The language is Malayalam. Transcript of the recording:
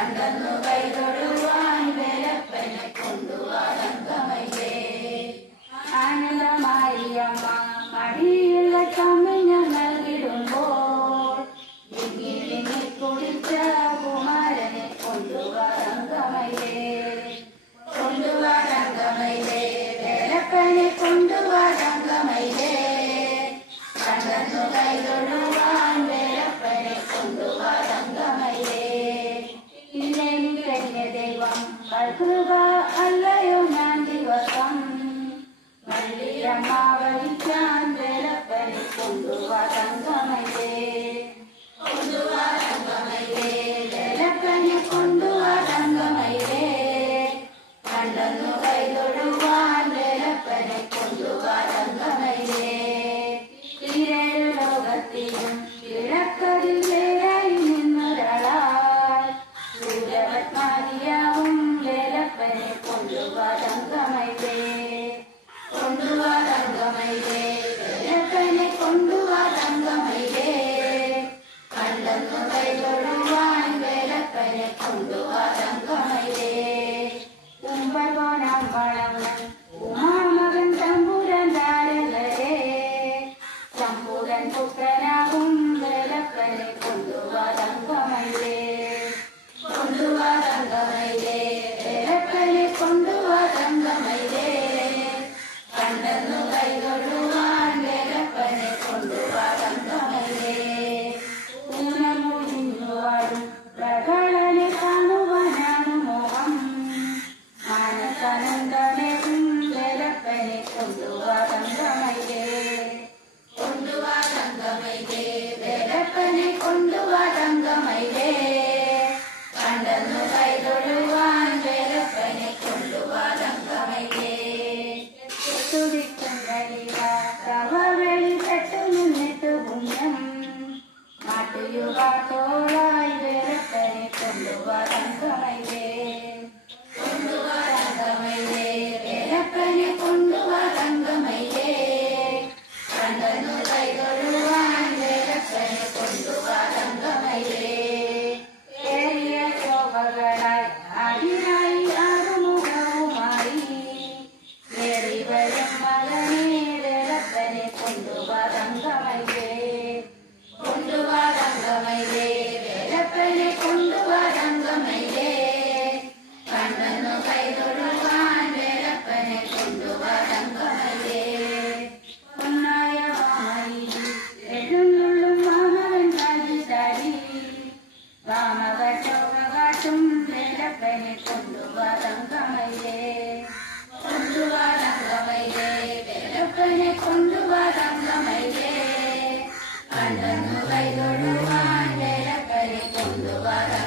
കണ്ടന്നു കൈതൊഴുവാൻ വേലപ്പനെ കൊണ്ടുവാരംഗമയിലേ. ആനന്ദമായി അമ്മ മടിയുള്ള കമ്മിഞ്ഞ നൽകിടുമ്പോൾ വിങ്ങി വിങ്ങി കുളിച്ച കുമാരനെ കൊണ്ടുവാരംഗമയിലേ. കൊണ്ടുവാരംഗമയിലേ വേലപ്പനെ കൊണ്ടുവാരംഗമയിലേ. കണ്ടന്നു കൈതൊഴുവാൻ വേലപ്പനെ കൊണ്ടുവാരംഗമയിലേ. ഇല്ലെങ്കിൽ കഴിഞ്ഞ ദൈവം കൽകൃപ അല്ലയോ ഞാൻ ദിവസം വല്ലിയമ്മാവലിക്കാൻ വേലപ്പനെ കൊണ്ടുവാരംഗമയിലേ. കൊണ്ടുവാരംഗമയിലേ വേലപ്പനെ കൊണ്ടുവാരംഗമയിലേ. കണ്ടന്നു കൈതൊഴുവാൻ വേലപ്പനെ കൊണ്ടുവാരംഗമയിലേ. ഈരേഴു ലോകത്തിലും കിഴക്കതിൽ വേരായി നിന്നൊരാളായി സൂര്യപത്മാരിയാവും വേലപ്പനെ കൊണ്ടുവാരംഗമയിലേ. കൊണ്ടുവാരംഗമയിലേ വേലപ്പനെ കൊണ്ടുവാരംഗമയിലേ. കണ്ടന്നു കൈതൊഴുവാൻ വേലപ്പനെ കൊണ്ടുവാരംഗമയിലേ. കുംഭകോണം വളങ്ങൾ ഉമാമകൻ തമ്പുരാൻ താരകരെ തമ്പുരാൻ പുത്രനാകും വേലപ്പനെ കൊണ്ടുവാരംഗമയിലേ. കൊണ്ടുവാരംഗമയിലേ വേലപ്പനെ കൊണ്ടുവാരംഗമയിലേ. കണ്ടന്നു കൈതൊഴുവാൻ വേലപ്പനെ കൊണ്ടുവാരംഗമയിലേ. ഊനമുഴിഞ്ഞുവാടും പ്രകടനെ കാണുവാനാണ് മോഹം മാനസാനന്ദമേകും വേലപ്പനെ കൊണ്ടുവാരംഗമയിലേ. കൊണ്ടുവാരംഗമയിലേ വേലപ്പനെ കൊണ്ടുവാരംഗമയിലേ. കണ്ടന്നു കൈതൊഴുവാൻ വേലപ്പനെ കൊണ്ടുവാരംഗമയിലേ. തുടിക്കുന്നവളി തട്ടു നിന്നിട്ടു പുണ്യം മാട്ടുയുഗത്തോളായി വേലപ്പനെ കൊണ്ടുവാരംഗമയിലേ. കൊണ്ടുവാരംഗമയിലേ വേലപ്പനെ കൊണ്ടുവാരംഗമയിലേ. കണ്ടന്നു കൈതൊഴുവാൻ വേലപ്പനെ കൊണ്ടുവാരംഗമയിലേ. ഏറിയ ശോഭകളായി അതിനായി ആറുമുഖവുമായി ഏറി വരും മകനെ വേലപ്പനെ കൊണ്ടുവാരംഗമയിലേ. കൊണ്ടുവാരംഗമയിലേ വേലപ്പനെ കൊണ്ടുവാരംഗമയിലേ. കണ്ടന്നു കൈതൊഴുവാൻ വേലപ്പനെ കൊണ്ടുവാരംഗമയിലേ. ഒന്നായ മാമയിൽ എഴുന്നുള്ളും മാമവൻ കാലിച്ചാടി വാമകശോകാട്ടും വേലപ്പനെ കൊണ്ടുവാരംഗമയിലേ. കൊണ്ടുവാരംഗമയിലേ വേലപ്പനെ കൊണ്ടുവാരംഗമയിലേ. കണ്ടന്നു കൈതൊഴുവാൻ വേലപ്പനെ കൊണ്ടുവാരംഗമയിലേ.